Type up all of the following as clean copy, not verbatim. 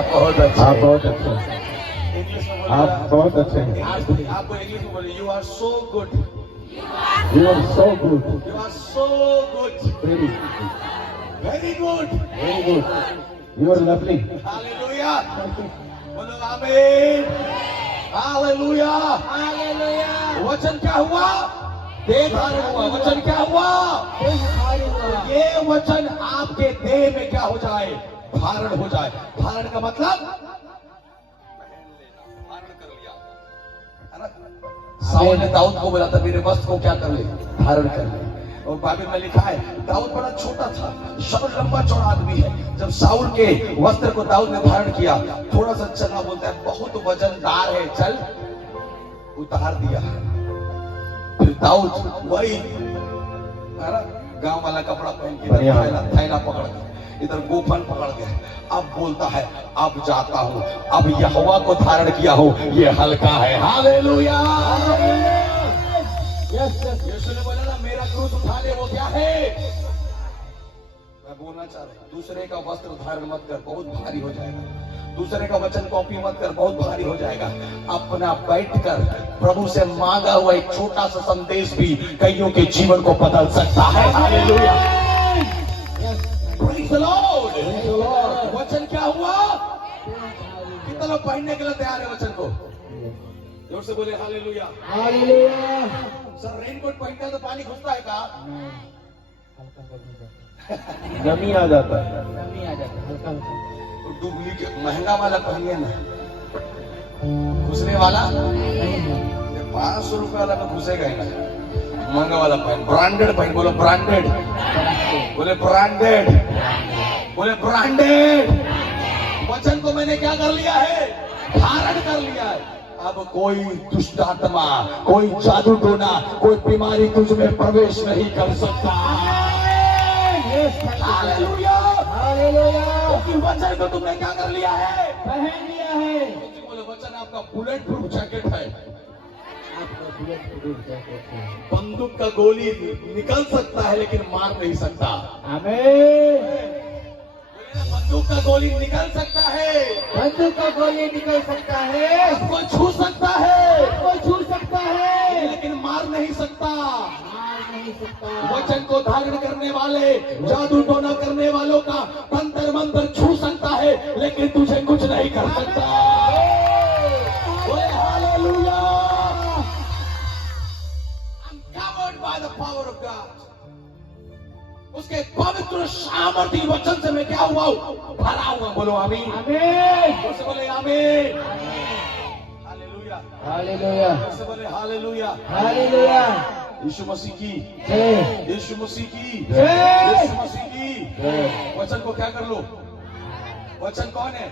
आप बहुत अच्छे, आप बहुत अच्छे हैं, इंग्लिश में आप बोलिए, बहुत अच्छे हैं। आपको इंग्लिश में बोलिए, you are so good, you are so good, you are so good, very very good, good, you are lovely. Hallelujah, बोलो आमीन, हालेलुया, हालेलुया। वचन क्या हुआ? देह धारण हुआ। वचन क्या हुआ? ये वचन आपके देह में क्या हो जाए? धारण हो जाए। धारण का मतलब धारण कर लिया, है ना? साउल ने दाऊद को बोला था, मेरे वस्त्र को क्या कर ले? धारण कर ले। और बाइबल में लिखा है, दाऊद बड़ा छोटा था, शक्ल लंबा चौड़ा आदमी है। जब साउल के वस्त्र को दाऊद ने धारण किया, थोड़ा सा चला, बोलता है बहुत वजनदार है, चल उतार दिया। फिर दाऊद वही गांव वाला कपड़ा पहन के थैला पकड़ के इधर गोफन पकड़ के अब बोलता है, अब जाता हूं, अब यहोवा को धारण किया हूं, ये हल्का है। हालेलुया। यीशु ने बोला ना, मेरा क्रूस उठा ले, वो क्या है? मैं बोलना चाह रहा हूं, दूसरे का वस्त्र धारण मत कर, बहुत भारी हो जाएगा। दूसरे का वचन कॉपी मत कर, बहुत भारी हो जाएगा। अपना बैठकर प्रभु से मांगा हुआ एक छोटा सा संदेश भी कईयों के जीवन को बदल सकता है। हालेलुया। Praise the Lord. वचन क्या हुआ? कितना लोग पढ़ने के लिए तैयार है वचन को? जोर से बोले हालेलुया। हालेलुया। सर रेनकोट पहनते हैं तो पानी घुसता है का? नमी आ जाता है, तो डुप्लीकेट महंगा वाला पहनिए ना, घुसने वाला 500 रुपए वाला तो घुसेगा ही ना। महंगा वाला पहन, ब्रांडेड पहन। बोलो ब्रांडेड, बोले ब्रांडेड, बोले ब्रांडेड। वचन को मैंने क्या कर लिया है? धारण कर लिया है। अब कोई दुष्ट आत्मा, कोई जादू टोना, कोई बीमारी तुझ में प्रवेश नहीं कर सकता। Hallelujah, hallelujah. क्योंकि वचन को तुमने क्या कर लिया है? पहन लिया है। क्योंकि बोले वचन आपका बुलेट प्रूफ जैकेट है। आपका बुलेट प्रूफ जैकेट है। बंदूक का गोली निकल सकता है लेकिन मार नहीं सकता। आमीन। बंदूक का गोली निकल सकता है, बंदूक का गोली निकल सकता है, कोई छू सकता है, कोई छू सकता है, लेकिन मार नहीं सकता, मार नहीं सकता। वचन को धारण करने वाले, जादू टोना करने वालों का तंत्र मंत्र छू सकता है, लेकिन तुझे कुछ नहीं कर सकता। Hallelujah. I'm covered by the power of God. उसके पवित्र सामर्थी वचन से मैं क्या हुआ? भरा हुआ। बोलो आमीन, आमीन। उससे बोले आमीन, हालेलुया, हालेलुया। उससे बोले हालेलुया, हालेलुया। यीशु मसीह की जय, यीशु मसीह की जय, यीशु मसीह की जय। वचन को क्या कर लो? वचन कौन है?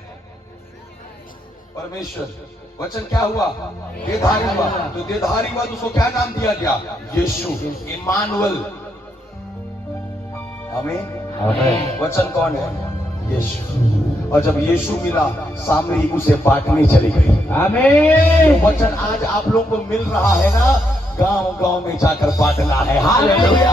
परमेश्वर। वचन क्या हुआ? देहधारी हुआ। तो देहधारी हुआ तो उसको क्या नाम दिया गया? यीशु, इमानुएल। आमीन। वचन कौन है? यीशु। और जब यीशु मिला, सामरी उसे बांटने चली गई। आमीन। वचन आज आप लोग को मिल रहा है ना, गांव गांव में जाकर बांटना है। Hallelujah,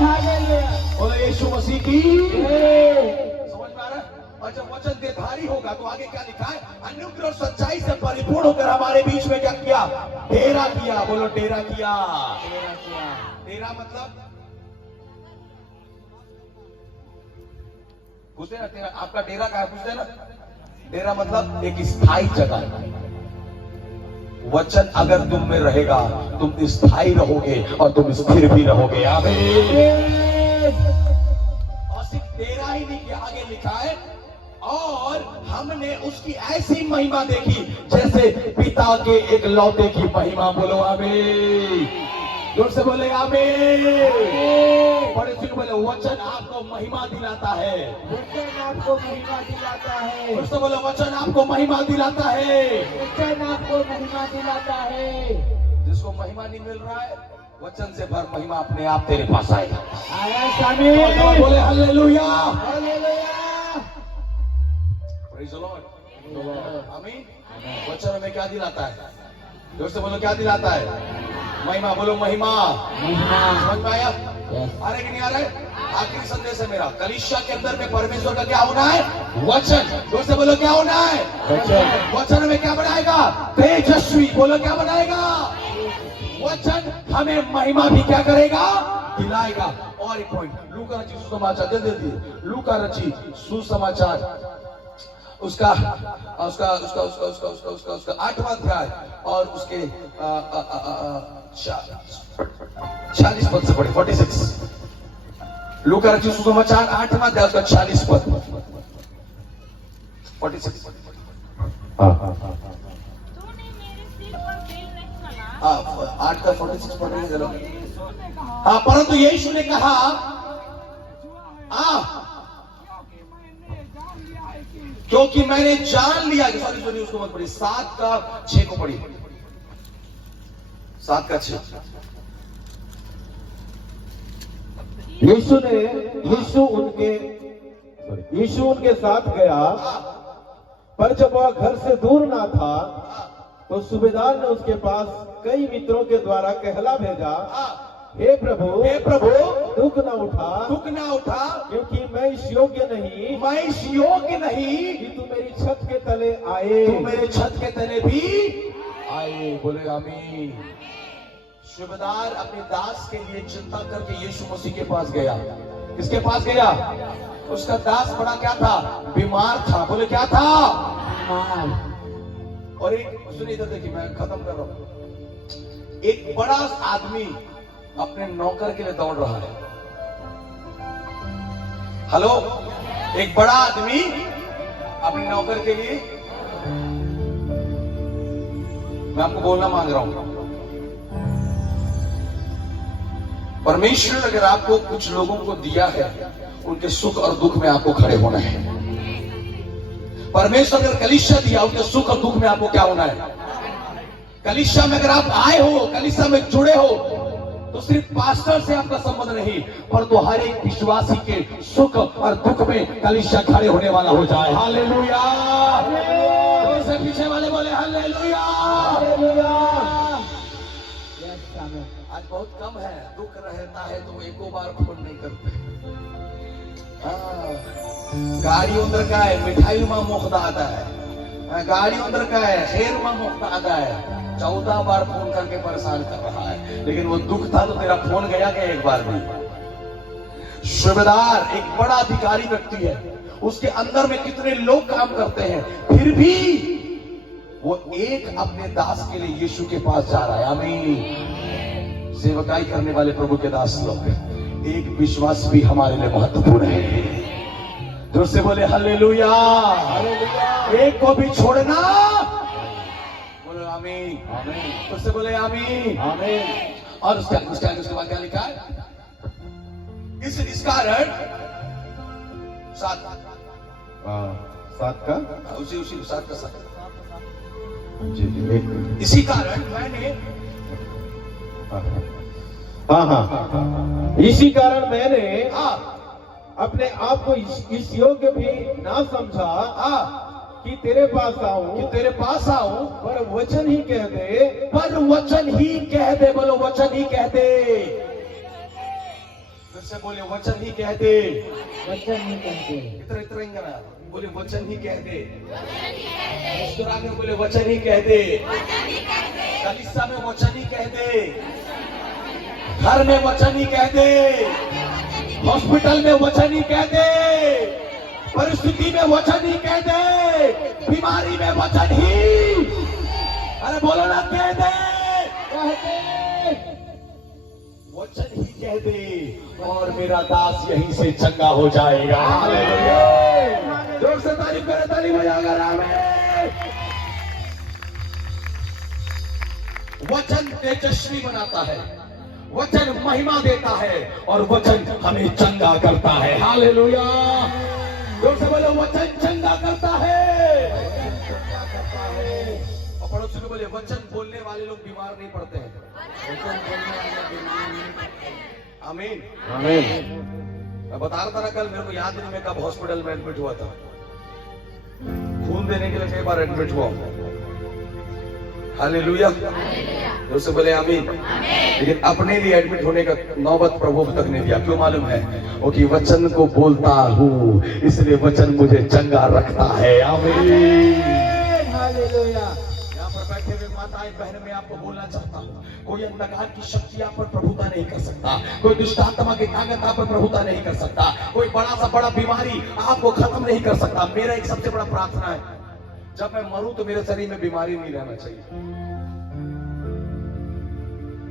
hallelujah. बोलो यीशु मसीह की समझ में आ रहा है? और जब वचन देहधारी होगा तो आगे क्या लिखा है? अनुग्रह और सच्चाई से परिपूर्ण होकर हमारे बीच में क्या किया? डेरा किया। बोलो डेरा किया। डेरा मतलब पूछते ना, तेरा आपका डेरा कहाँ है? पूछते ना। डेरा मतलब एक स्थायी जगह। वचन अगर तुम में रहेगा, तुम स्थायी रहोगे और तुम स्थिर भी रहोगे। आमीन। और सिर्फ डेरा ही नहीं, आगे लिखा है, और हमने उसकी ऐसी महिमा देखी जैसे पिता के एक लौटे की महिमा। बोलो आमीन। जोर से बोले आमीन। बड़े से बोले वचन आपको महिमा दिलाता है, वचन आपको महिमा दिलाता है। जोर से बोले वचन आपको महिमा दिलाता है, वचन आपको महिमा दिलाता है। जिसको महिमा नहीं मिल रहा है, वचन से भर महिमा अपने आप तेरे पास आएगा। आमीन। बोले hallelujah, hallelujah. Praise the Lord. आमीन। वचन हमें क्या दिलाता है? जोर से बोलो क्या दिलाता है? महिमा। बोलो महिमा। समझ में आया? आ रहा है कि नहीं आ रहा है? आखिरी संदेश है मेरा, कलीसिया के अंदर में परमेश्वर का क्या होना है? वचन। जोर से बोलो क्या होना है? वचन में क्या बनाएगा? तेजस्वी। बोलो क्या बनाएगा? वचन हमें महिमा भी क्या करेगा? दिलाएगा। और एक पॉइंट, लूका रचित सुसमाचार दे दिए, लूका रचित सुसमाचार उसका 8वां अध्याय और उसके 46 पद से पढ़े। 46 लूका रचित सुसमाचार 8वां अध्याय उसका 46 पद। 46 8 का 46 पढ़ रहे चलो। हाँ, परंतु यीशु ने कहा क्योंकि मैंने जान लिया कि सॉरी उसको मत पढ़ी, 7 का 6 को पढ़ी, 7 का 6। यीशु उनके साथ गया, पर जब वह घर से दूर ना था तो सूबेदार ने उसके पास कई मित्रों के द्वारा कहला भेजा, हे प्रभु दुख न उठा, क्योंकि मैं इस योग्य नहीं कि तू मेरी छत के तले आए। तू मेरे छत के तले भी आए। बोले आमीन। सूबेदार अपने दास के लिए चिंता करके यीशु मसीह के पास गया। किसके पास गया? उसका दास बड़ा क्या था? बीमार था। बोले क्या था? और एक सुनिए इधर देखिए, मैं खत्म कर रहा हूं। एक बड़ा आदमी अपने नौकर के लिए दौड़ रहा है। हेलो, एक बड़ा आदमी अपने नौकर के लिए, मैं आपको बोलना मांग रहा हूं, परमेश्वर अगर आपको कुछ लोगों को दिया है, उनके सुख और दुख में आपको खड़े होना है। परमेश्वर अगर कलीसिया दिया, उनके सुख और दुख में आपको क्या होना है? कलीसिया में अगर आप आए हो, कलीसिया में जुड़े हो, तो सिर्फ पास्टर से आपका संबंध नहीं, पर तो हर एक विश्वासी के सुख और दुख में कलीसिया खड़े होने वाला हो जाए। हालेलुया। से पीछे वाले बोले हालेलुया। आज बहुत कम है, दुख रहता है तो एको बार फोन नहीं करते। गाड़ी उधर का है, मिठाई मां मुफ्त आता है, गाड़ी उधर का है, खैर मां मुफ्त आता है, 14 बार फोन करके परेशान कर रहा है। लेकिन वो दुख था तो तेरा फोन गया क्या एक बार भी? सूबेदार एक बड़ा अधिकारी व्यक्ति है, उसके अंदर में कितने लोग काम करते हैं, फिर भी वो एक अपने दास के लिए यीशु के पास जा रहा है। आमीन। सेवकाई करने वाले प्रभु के दास लोग, एक विश्वास भी हमारे लिए महत्वपूर्ण है। जोर से बोले हालेलुया। एक को भी छोड़ना। बोलो आमीन। उससे बोले आमीन। और उसके बाद क्या लिखा है? इस कारण 7 का उसी 7 का 7। जी, इसी कारण मैंने इसी कारण मैंने अपने आप को इस योग्य भी ना समझा कि तेरे पास आऊं, पर वचन ही कह दे। बोलो वचन ही कह दे। फिर से बोले वचन ही कह दे। इतना बोले वचन ही कह दे। मुस्कुरा के बोले वचन ही कह दे। कलीसिया में वचन ही कह दे, घर में वचन ही कह दे, हॉस्पिटल में वचन ही कह दे, परिस्थिति में वचन ही कह दे, बीमारी में वचन ही, अरे बोलो ना, कह दे, वचन ही कह दे और मेरा दास यहीं से चंगा हो जाएगा। हालेलुया। जोर से तारीफ करे, ताली बजाकर आमीन। वचन तेजस्वी बनाता है, वचन महिमा देता है और वचन हमें चंगा करता है। हालेलुया। जोर से बोलो वचन चंगा करता है। और पड़ोसी को बोले वचन बोलने वाले लोग बीमार नहीं पड़ते हैं। आमीन। मैं बता रहा था ना कल, मेरे को याद नहीं मैं कब हॉस्पिटल में एडमिट हुआ था। खून देने के लिए कई बार एडमिट हुआ। हालेलुया। उससे बोले आमीन। लेकिन अपने लिए एडमिट होने का नौबत प्रभु तक नहीं दिया। क्यों मालूम है? वो कि वचन को बोलता हूँ इसलिए वचन मुझे चंगा रखता है। आमीन। हालेलुया। यहाँ पर बैठे हुए माताएं बहन, मैं आपको बोलना चाहता हूँ, कोई अंधकार की शक्ति आप पर प्रभुता नहीं कर सकता, कोई दुष्ट आत्मा की ताकत आप पर प्रभुता नहीं कर सकता, कोई बड़ा सा बड़ा बीमारी आपको खत्म नहीं कर सकता। मेरा एक सबसे बड़ा प्रार्थना है, जब मैं मरूं तो मेरे शरीर में बीमारी नहीं रहना चाहिए।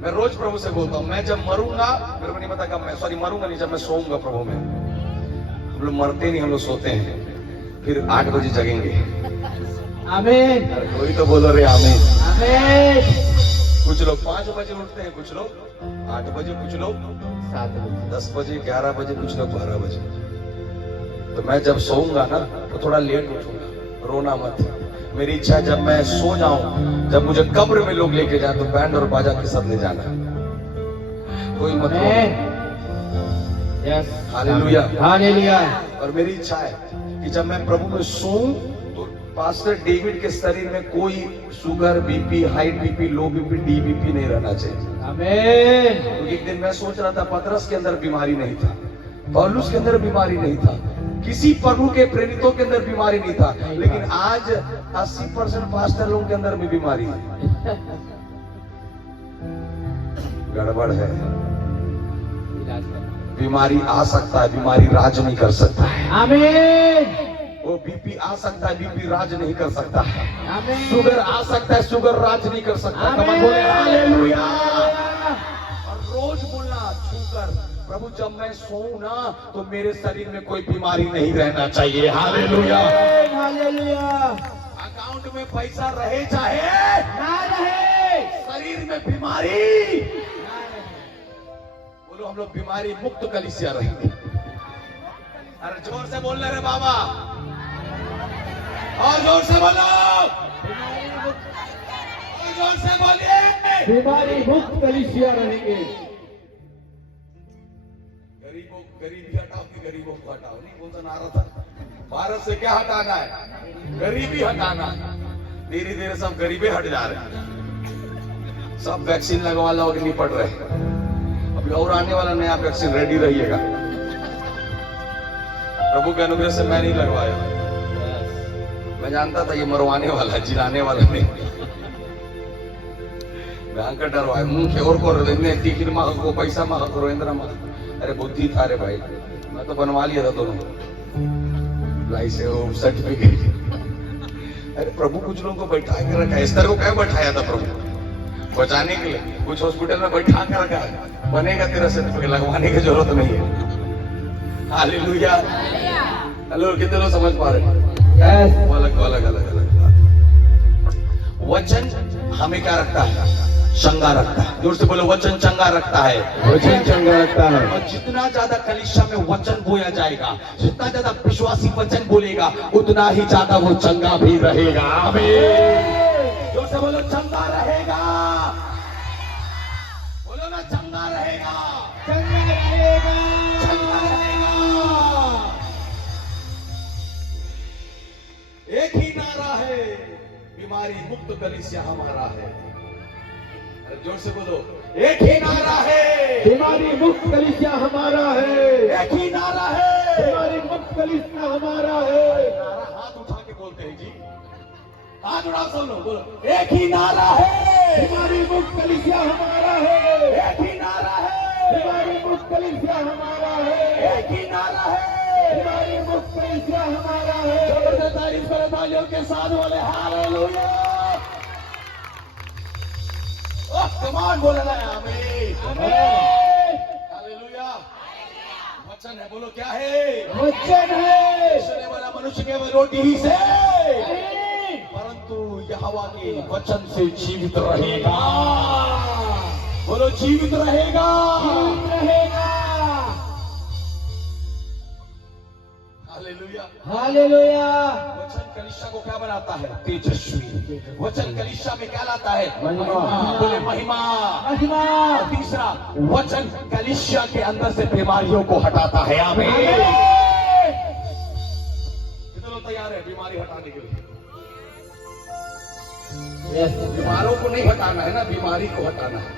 मैं रोज प्रभु से बोलता हूं, मैं जब मरूंगा, मेरे को नहीं पता कब मैं, सॉरी मरूंगा नहीं, जब मैं सोऊंगा प्रभु में। हम लोग मरते नहीं, हम लोग सोते हैं, फिर 8 बजे जगेंगे। आमीन। अरे कोई तो बोलो रे आमीन। आमीन। कुछ लोग 5 बजे उठते हैं, कुछ लोग 8 बजे, कुछ लोग 7 बजे, 10 बजे, 11 बजे, कुछ लोग 12 बजे। तो मैं जब सोऊंगा ना तो थोड़ा लेट उठूंगा, रोना मत। मेरी इच्छा है जब मैं सो जाऊं, जब मुझे कब्र में लोग लेके जाए तो बैंड और बाजा के साथ ले जाना, कोई मत रोना। यस। हालेलुया। हालेलुया। और मेरी इच्छा है कि जब मैं प्रभु में सोऊं तो पास्टर डेविड के शरीर में कोई शुगर, बीपी, हाई बीपी, लो बीपी, डी बीपी नहीं रहना चाहिए। आमीन। क्योंकि एक दिन मैं सोच रहा था, पतरस के अंदर बीमारी नहीं था, पौलुस के अंदर बीमारी नहीं था, किसी प्रभु के प्रेरितों के अंदर बीमारी नहीं था, लेकिन आज 80% पास्टर लोगों के अंदर भी बीमारी है। गड़बड़ है। बीमारी आ सकता है, बीमारी राज नहीं कर सकता है। आमीन। वो बीपी आ सकता है, बीपी राज नहीं कर सकता है। आमीन। शुगर आ सकता है, शुगर राज नहीं कर सकता। कमर बोले हालेलुया। और रोज बोलना छूकर, प्रभु जब मैं सोऊं ना तो मेरे शरीर में कोई बीमारी नहीं रहना चाहिए। हालेलुया। हालेलुया। अकाउंट में पैसा रहे चाहे ना रहे, शरीर में बीमारी, बोलो हम लोग बीमारी मुक्त कलीसिया रहेंगे। अरे जोर से बोल रहे बाबा, और जोर से बोलो, और जोर से बोलिए। बीमारी मुक्त कलीसिया रहेंगे। गरीबी हटाओ कि गरीबों को हटाओ, नहीं कौन सा नारा था? भारत से क्या हटाना है? गरीबी हटाना। धीरे धीरे सब गरीबे हट जा रहे हैं, सब वैक्सीन लगवा लो और नहीं पड़ रहे। अभी और आने वाला नया वैक्सीन, रेडी रहिएगा। प्रभु के अनुग्रह से मैं नहीं लगवाया, मैं जानता था ये मरवाने वाला, जिलाने वाला नहीं। भयंकर डरवाए, मुंह के और को टिकट मांग को, पैसा मांग को, रोहिंद्रा मांग। अरे बुद्धि था रे भाई, मैं तो बनवा लिया था दोनों लाइसेंस सर्टिफिकेट। अरे प्रभु कुछ लोगों को बैठा के रखा है, इस तरह को क्या बैठाया था प्रभु? बचाने के लिए। कुछ हॉस्पिटल में बैठा के रखा है, बनेगा तेरा सर्टिफिकेट, लगवाने की जरूरत नहीं है। हालेलुया। हेलो, कितने लोग समझ पा रहे हैं? अलग अलग अलग अलग बात। वचन हमें क्या रखता है? चंगा रखता है। जोर से बोलो, वचन चंगा रखता है। वचन चंगा रखता है। और जितना ज्यादा कलीसिया में वचन बोया जाएगा, जितना ज्यादा विश्वासी वचन बोलेगा, उतना ही ज्यादा वो चंगा भी रहेगा। आमीन। जोर से बोलो, चंगा रहेगा। बोलो ना, चंगा रहेगा, चंगा रहेगा, चंगा रहेगा। एक ही नारा है, बीमारी मुक्त कलीसिया हमारा है। जोर से बोलो, एक ही नारा है, बीमारी मुक्त कलीसिया हमारा है। एक ही नारा है, बीमारी मुक्त कलीसिया हमारा है। नारा हाथ उठा के बोलते हैं जी, हाथ उठा बोलो, बोलो, एक ही नारा है, बीमारी मुक्त कलीसिया हमारा है। एक ही नारा है, बीमारी मुक्त कलीसिया हमारा है। एक ही नारा है, बीमारी मुक्त कलीसिया हमारा है। जबरदस्त तारीफ करो तालियों के साथ, बोले हालेलुया। कमान बोलना है, आमीन। हालेलुया। वचन है, बोलो क्या है? वचन है। सुनने वाला मनुष्य केवल रोटी ही से नहीं, परंतु यहोवा के वचन से जीवित रहेगा। बोलो, जीवित रहेगा। रहेगा। हालेलुया। हालेलुया। वचन कलीसिया को क्या बनाता है? तेजस्वी। वचन कलीसिया में क्या लाता है? महिमा। बोले महिमा। महिमा। और तीसरा, वचन कलीसिया के अंदर से बीमारियों को हटाता है। आमीन। कितने लोग तैयार है बीमारी हटाने के लिए? यस बीमारों को नहीं हटाना है ना, बीमारी को हटाना है।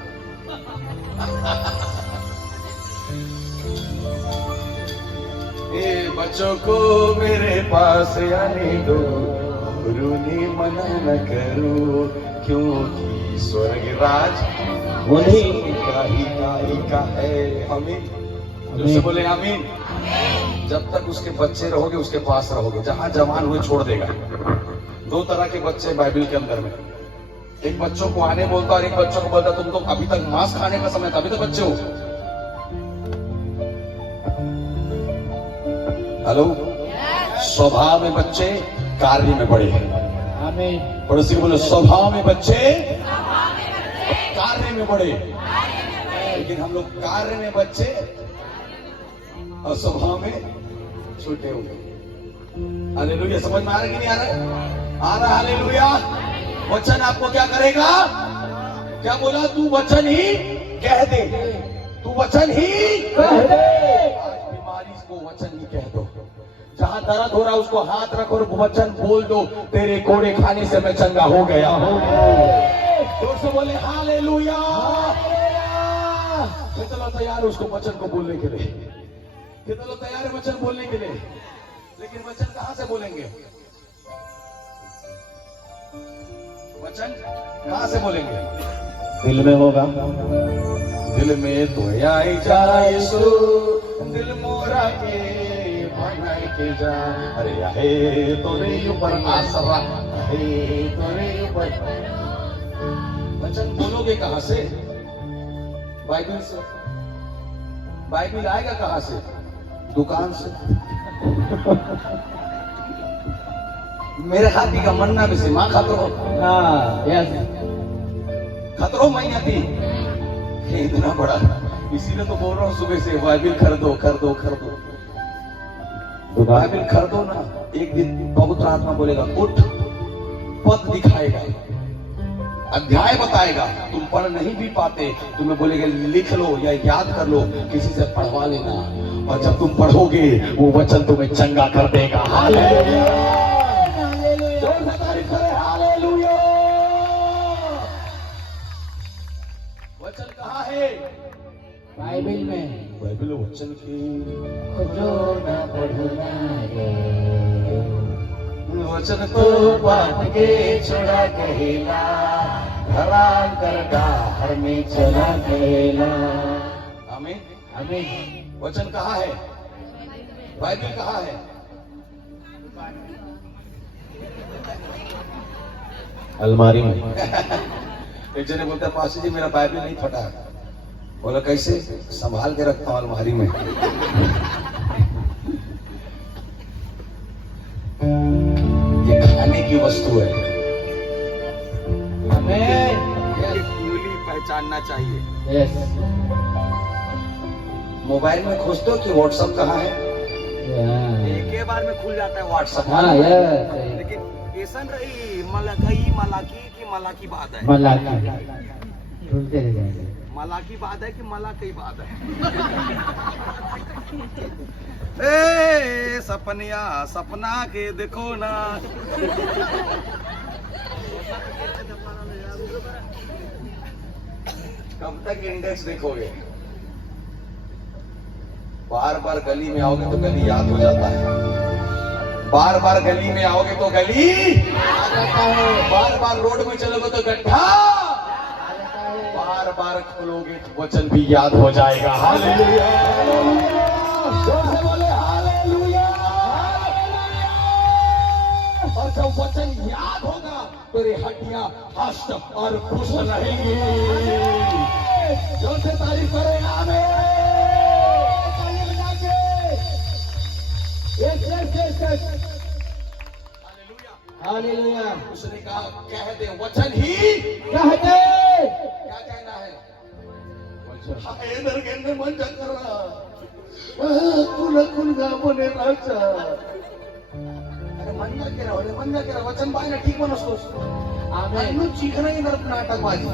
ये बच्चों को मेरे पास आने दो, रूनी मना न करो, क्योंकि स्वर्ग राज वही का है। आमीन। जो बोले आमीन। जब तक उसके बच्चे रहोगे उसके पास रहोगे, जहां जवान हुए छोड़ देगा। दो तरह के बच्चे बाइबल के अंदर में, एक बच्चों को आने बोलता और एक बच्चों को बोलता तुम तो अभी तक मांस खाने का समय था, अभी तो बच्चे हो। हेलो। स्वभाव में बच्चे, कार्य में बड़े हैं। आमीन पड़ोसी को बोलो स्वभाव में बच्चे, कार्य में बड़े। लेकिन हम लोग कार्य में बच्चे और स्वभाव में छोटे हो गए। हालेलुया। समझ में आ रहा कि नहीं आ रहा? आ रहा। हालेलुया। वचन आपको क्या करेगा? क्या बोला? तू वचन ही कह दे, तू वचन ही कह दे। आज बीमारी को वचन ही कह दो। जहां दर्द हो रहा है उसको हाथ रखो और वचन बोल दो, तेरे कोड़े खाने से मैं चंगा हो गया हूं। जोर से बोले हालेलुया। कितना तैयार है उसको वचन को बोलने के लिए? कितना लोग तैयार है वचन बोलने के लिए? लेकिन वचन कहां से बोलेंगे? वचन कहां से बोलेंगे? दिल में होगा। दिल में तो आई जाए सो, दिल मोरा के बनाए के जा। अरे आहे तोरे ऊपर आसरा, आहे तोरे ऊपर। वचन बोलोगे कहां से? बाइबल से। बाइबल आएगा कहां से? दुकान से। मेरे हाथी का मन्ना भी से मां खतरो, हाँ यस खतरो मैया थी। ये इतना बड़ा, इसीलिए तो बोल रहा हूँ सुबह से बाइबल खरीदो खरीदो खरीदो। बाइबल खरीदो ना, एक दिन पवित्र आत्मा बोलेगा उठ, पद दिखाएगा, अध्याय बताएगा, तुम पढ़ नहीं भी पाते, तुम्हें बोलेगा लिख लो या याद कर लो, किसी से पढ़वा लेना, और जब तुम पढ़ोगे वो वचन तुम्हें चंगा कर देगा। हालेलुया। जोर से तारीफ करें, हालेलुया। वचन कहाँ है? बाइबल में। बाइबल वचन की जो ना पढ़ना रे, वचन तो बात के छोड़ा कहेला, हराम कर डाहर में चला गएला। आमीन। आमीन। वचन कहाँ है? बाइबल कहाँ है? अलमारी में। एक जने बोलता पासी जी मेरा बाइबल नहीं फटा है। बोला कैसे? संभाल के रखता हूँ अलमारी में। ये खाने की वस्तु है, आमीन। मूली पहचानना चाहिए। यस मोबाइल में खोजते हो कि व्हाट्सएप कहाँ है? हाँ एक ही बार में खुल जाता है व्हाट्सएप। यस लेकिन ऐसन रही मलकई मलाकी की मलाकी बात है। मलाकी ढूंढते रह जाएंगे। मलाकी बात है कि मलाकी बात है? ए सपनिया सपना के देखो ना, कब तक इंडेक्स देखोगे? बार बार गली में आओगे तो गली याद हो जाता है, बार बार गली में आओगे तो गली आ जाता है, बार बार रोड में चलोगे तो गड्ढा, बार बार खोलोगे तो वचन भी याद हो जाएगा। हालेलुया। जोर से बोले हालेलुया। और जब वचन याद होगा तेरे हड्डियां हष्ट और पुष्ट रहेंगी। जोर से तारीफ करें। आमीन। हालेलुया। उसने कहा कह दे वचन ही कह दे। क्या कहना है? इधर कहने मन चक्करा तुला कुलगा बने राजा। अरे मन का केरा होले मन का केरा वचन पाहिजे ठीक म्हणतोस. आम्ही चिकन इधर नाटकबाजी.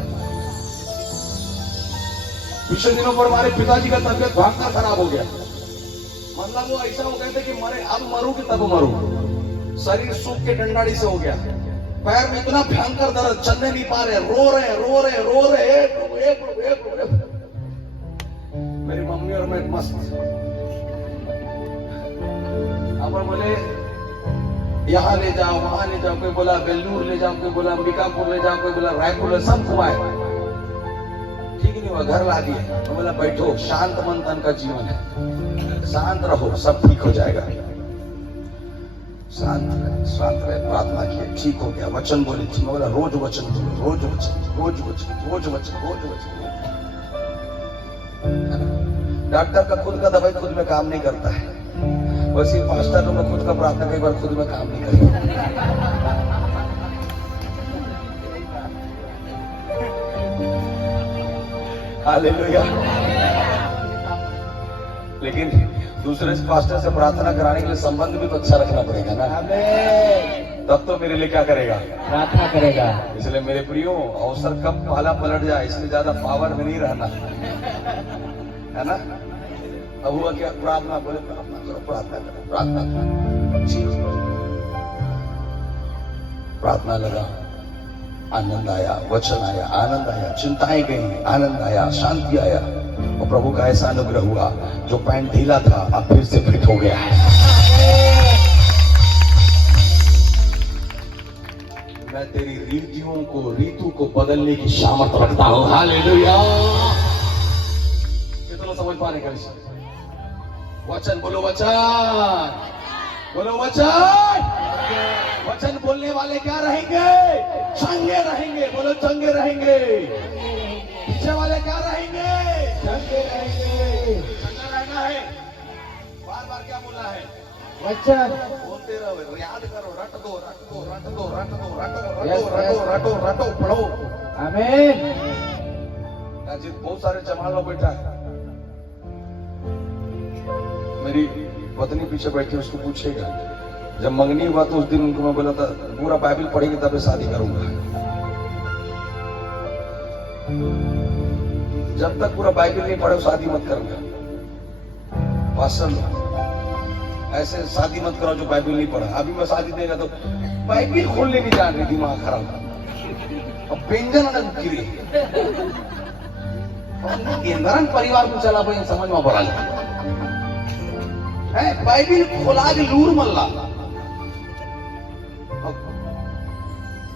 पिछले दिनों पर हमारे पिताजी का तबियत भागना खराब हो गया. मतलब वो ऐसा हो गए थे कि मरे अब मरू कि तब मरू. शरीर सूख के डंडाड़ी से हो गया. पैर में इतना भयंकर दर्द, चलने नहीं पा रहे, रो रहे रो रहे रो रहे। मेरी मम्मी और मैं मस्त। अब बोले यहाँ ले जाओ, वहां ले जाओ, कोई बोला बेल्लूर ले जाओ, कोई बोला अंबिकापुर ले जाओ, कोई बोला रायपुर, सब घुमाए, ठीक नहीं हुआ, घर ला दिए। तो बोला बैठो, शांत मन तन का जीवन है, शांत रहो, सब ठीक हो जाएगा। शांत रहे, प्रार्थना किए, ठीक हो गया। वचन बोले, ठीक। बोला रोज वचन बोलो, रोज वचन, रोज वचन, रोज वचन, रोज वचन। डॉक्टर का खुद का दवाई खुद में काम नहीं करता है, वैसे पास्टर लोग खुद का प्रार्थना कई बार खुद में काम नहीं करता। हालेलुया। लेकिन दूसरे पास्टर से प्रार्थना कराने के लिए संबंध भी तो अच्छा रखना पड़ेगा ना, तब तो मेरे लिए क्या करेगा, प्रार्थना करेगा। इसलिए मेरे प्रियो, अवसर कब पाला पलट जाए इसलिए ज्यादा पावर में नहीं रहना, है ना। अब हुआ क्या, प्रार्थना बोले, प्रार्थना करो, प्रार्थना करो, प्रार्थना करो, ठीक। प्रार्थना लगा, आनंद आया, वचन आया, आनंद आया, चिंताएं गई, आनंद आया, शांति आया, और प्रभु का ऐसा अनुग्रह हुआ, जो पैंट ढीला था अब फिर से फिट हो गया है। मैं तेरी रीतियों को, ऋतु को बदलने की सामर्थ रखता हूं। हालेलुया। कितना समझ पा रहे हैं? वचन बोलो, वचन बोलो, वचन। वचन बोलने वाले क्या रहेंगे? चंगे रहेंगे। बोलो, चंगे रहेंगे। पीछे वाले क्या रहेंगे? चंगे रहेंगे। चंगा रहना है। बार बार क्या बोला है? वचन बोलते रहो, याद करो, रट दो, रट दो, रट दो, रट दो, रटो, रटो, रटो, रटो, रटो, पढ़ो। आमीन। अजीत बहुत सारे जवान लोग बैठा है। मेरी पत्नी पीछे बैठी, उसको पूछेगा, जब मंगनी हुआ तो उस दिन उनको मैं बोला था पूरा बाइबल पढ़ेगी तब शादी करूंगा। जब तक पूरा बाइबल नहीं पढ़े शादी मत करना। पास्टर ऐसे शादी मत करो जो बाइबल नहीं पढ़ा। अभी मैं शादी देगा तो बाइबल खोलने नहीं जान रही, दिमाग खराब। अब व्यंजन गिरी केंद्रन परिवार को चला भाई समझ में पड़ा है। बाइबल खोला के लूर मल्ला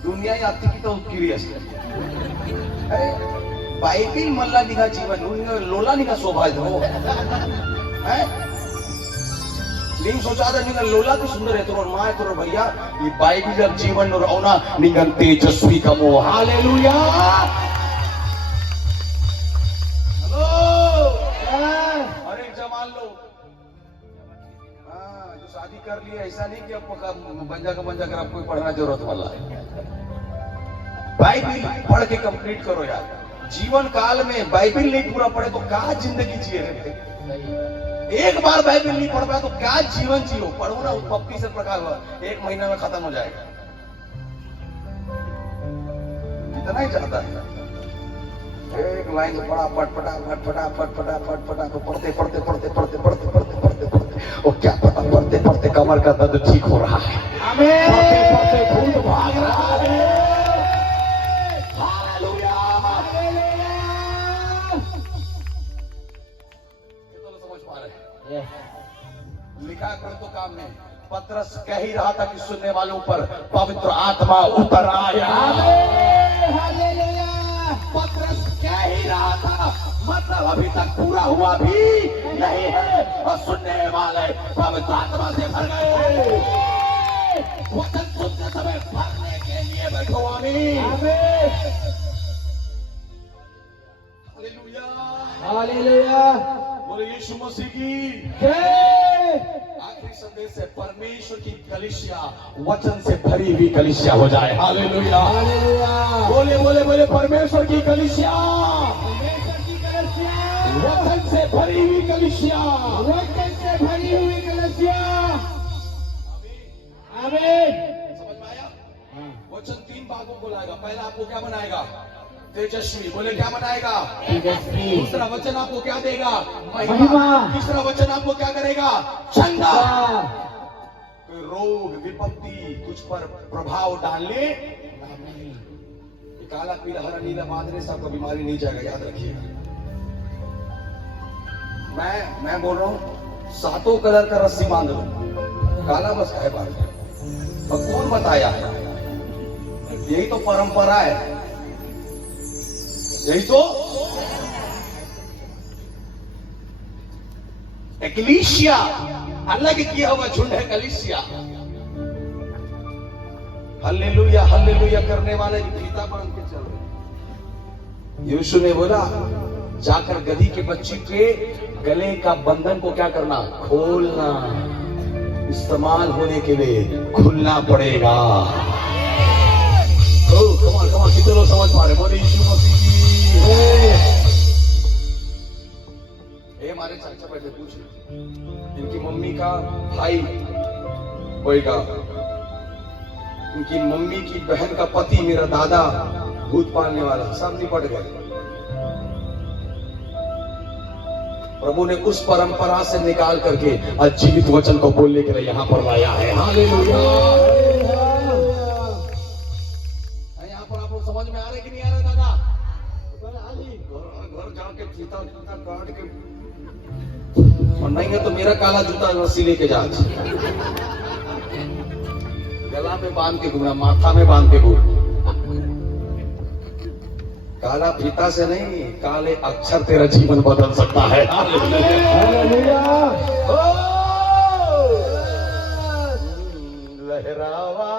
दुनिया यात्री की तो क्यूरियस अरे बाइबिल मल्ला निघा जीवन लोला निघा शोभायत हो है। लिंग सोचा था निघा लोला तो सुंदर है तो माँ तो भैया ये बाइबिल अब जीवन और औना निघन तेजस्वी कमो। हालेलुया। हेलो अरे जवान लोग जो शादी कर लिया ऐसा नहीं कि अब बंजा कर आपको पढ़ना जरूरत वाला है। बाइबिल पढ़ के कंप्लीट करो यार। जीवन काल में बाइबिल नहीं पूरा पढ़े तो क्या जिंदगी जिए रहते। एक बार बाइबिल नहीं पढ़ पाया तो क्या जीवन जियो। पढ़ो ना, उत्पत्ति से प्रकाश हुआ 1 महीने में खत्म हो जाएगा। इतना ही चाहता है एक लाइन पढ़ा फटाफट तो पढ़ते और क्या पढ़ते कमर का दर्द ठीक हो रहा है। पढ़ते भूत भाग रहा है। लिखा कर तो काम में पत्रस कह ही रहा था कि सुनने वालों पर पवित्र आत्मा उतर आया। पत्रस कह ही रहा था, मतलब अभी तक पूरा हुआ भी नहीं है और सुनने वाले पवित्र आत्मा से भर गए। वचन सुनते समय भरने के लिए बैठो। आमीन। हालेलुया। हालेलुया। बोले यीशु मसीह की जय। आखिरी संदेश है परमेश्वर की कलीसिया वचन से भरी हुई कलीसिया हो जाए। हालेलुया। हालेलुया। बोले परमेश्वर की कलीसिया परमेश्वर की कलीसिया वचन से भरी हुई कलीसिया। वचन से भरी हुई कलीसिया। आमीन। समझ में आया? वचन 3 भागों को लाएगा। पहला आपको क्या बनाएगा? तेजस्वी। बोले क्या बनाएगा? तेजस्वी। दूसरा वचन आपको क्या देगा? महिमा। तीसरा वचन आपको क्या करेगा? चंगा। कोई रोग विपत्ति कुछ पर प्रभाव डालने नहीं। ये काला पीला हरा नीला बांधने से आपको बीमारी नहीं जाएगा, याद रखिएगा। मैं बोल रहा हूं 7 कलर का रस्सी बांध लो, काला बस है बांध। तो कौन बताया? यही तो परंपरा है, यही तो एक्लीसिया, अलग किया हुआ झुंड है कलीसिया। हल्लेलुया हल्लेलुया करने वाले की फीता बांध के चल रहे। यीशु ने बोला जाकर गधी के बच्ची के गले का बंधन को क्या करना? खोलना। इस्तेमाल होने के लिए खुलना पड़ेगा। कमाल कमाल, कितने लोग समझ पा रहे? बोले यीशु मसीह की। हमारे चाचा बैठे, पूछे इनकी मम्मी का भाई होएगा, इनकी मम्मी की बहन का पति मेरा दादा भूत पालने वाला, सब निपट गए। प्रभु ने उस परंपरा से निकाल करके जीवित वचन को बोलने के लिए यहां पर लाया है। हालेलुया। यहां पर आपको समझ में आ रहा है कि नहीं आ रहा दादा? घर जाके फीता काट के, और नहीं है तो मेरा काला जूता रस्सी लेके जा, गला में बांध के घूमना, माथा में बांध के घूम। काला फीता से नहीं, काले अक्षर तेरा जीवन बदल सकता है। लहरावा